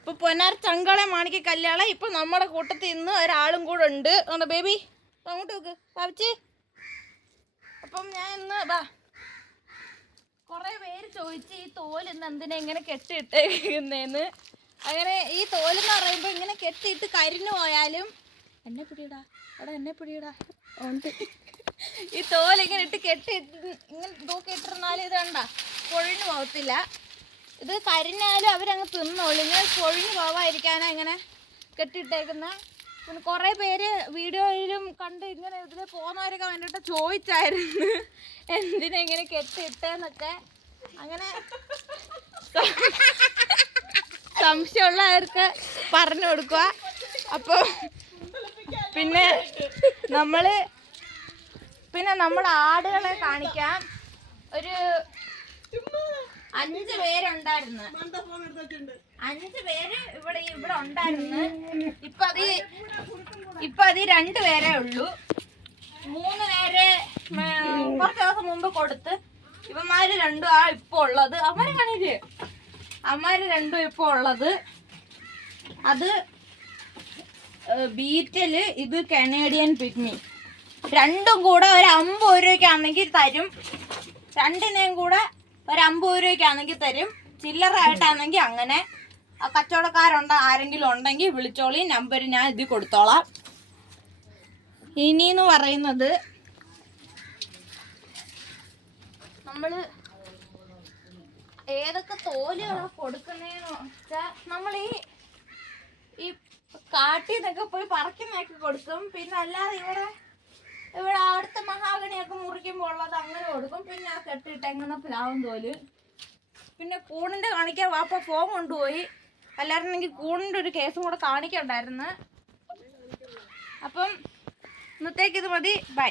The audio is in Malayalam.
ഇപ്പൊ പൊന്നാർ ചങ്കളെ മാണിക്ക് കല്യാണം. ഇപ്പൊ നമ്മുടെ കൂട്ടത്തിൽ ഇന്ന് ഒരാളും കൂടെ ഉണ്ട്. ബേബി അങ്ങോട്ട് നോക്ക് പാവിച്ച്. അപ്പം ഞാൻ ഇന്ന് കൊറേ പേര് ചോദിച്ച് ഈ തോല് ഇന്ന് എന്തിനാ ഇങ്ങനെ കെട്ടിയിട്ടേക്കുന്നേന്ന്. അങ്ങനെ ഈ തോലെന്ന് പറയുമ്പോ ഇങ്ങനെ കെട്ടിയിട്ട് കരിഞ്ഞു പോയാലും എന്നെ പിടിയിടാ എന്നെ പിടിയിടാ ഉണ്ട്. ഈ തോലിങ്ങനെ ഇട്ട് കെട്ടിയിട്ട് ഇങ്ങനെ തൂക്കിയിട്ടിരുന്നാലും ഇത് കണ്ട പൊഴിഞ്ഞു പോകത്തില്ല. ഇത് കരിഞ്ഞാലും അവരങ്ങ് തിന്നോളൂ. ഇങ്ങനെ പൊഴിഞ്ഞു പോവാതിരിക്കാനാ ഇങ്ങനെ കെട്ടിയിട്ടേക്കുന്ന. പിന്നെ കുറേ പേര് വീഡിയോയിലും കണ്ട് ഇങ്ങനെ ഇതിൽ പോകുന്നവരൊക്കെ വേണ്ടിയിട്ട് ചോദിച്ചായിരുന്നു എന്തിനാ ഇങ്ങനെ കെട്ടിയിട്ടേന്നൊക്കെ. അങ്ങനെ സംശയമുള്ളവർക്ക് പറഞ്ഞു കൊടുക്കുക. അപ്പോൾ പിന്നെ നമ്മുടെ ആടുകളെ കാണിക്കാം. ഒരു 5 പേരുണ്ടായിരുന്നു. 5 പേര് ഇവിടെ ഉണ്ടായിരുന്നു. ഇപ്പൊ അത് 2 പേരേ ഉള്ളൂ. 3 പേരെ കുറച്ച് ദിവസം മുമ്പ് കൊടുത്ത്. ഇവന്മാര് 2 ഇപ്പൊ ഉള്ളത്. അവന്മാര് കാണില്ലേ, അവന്മാര് 2 ഇപ്പൊ ഉള്ളത്. അത് ബീറ്റല്, ഇത് കനേഡിയൻ പിഗ്മി. 2ഉം കൂടെ ഒരു 50 രൂപയ്ക്കാണെങ്കിൽ തരും. 2നെയും കൂടെ ഒരു 50 രൂപയ്ക്കാണെങ്കിൽ തരും. ചില്ലറായിട്ടാണെങ്കിൽ അങ്ങനെ. ആരെങ്കിലും ഉണ്ടെങ്കിൽ വിളിച്ചോളി. നമ്പർ ഞാൻ ഇതിൽ കൊടുത്തോളാം. ഇനിന്ന് പറയുന്നത് നമ്മള് ഏതൊക്കെ തോലുകളാ കൊടുക്കുന്നതെന്ന് വെച്ചാൽ നമ്മൾ ഈ കാട്ടിൽ നിന്നൊക്കെ പോയി പറിക്കുന്നതൊക്കെ കൊടുക്കും. പിന്നെ അല്ലാതെ ഇവിടെ അടുത്ത മഹാഗണിയൊക്കെ മുറിക്കുമ്പോൾ ഉള്ളത് അങ്ങനെ കൊടുക്കും. പിന്നെ ആ കെട്ടിയിട്ടെങ്ങനെ പ്ലാവും തോല്. പിന്നെ കൂണിൻ്റെ കാണിക്കാൻ വാപ്പ ഫോൺ കൊണ്ടുപോയി. അല്ലായിരുന്നെങ്കിൽ കൂണിൻ്റെ ഒരു കേസും കൂടെ കാണിക്കണ്ടായിരുന്നു. അപ്പം ഇന്നത്തേക്ക് ഇത് മതി. ബൈ.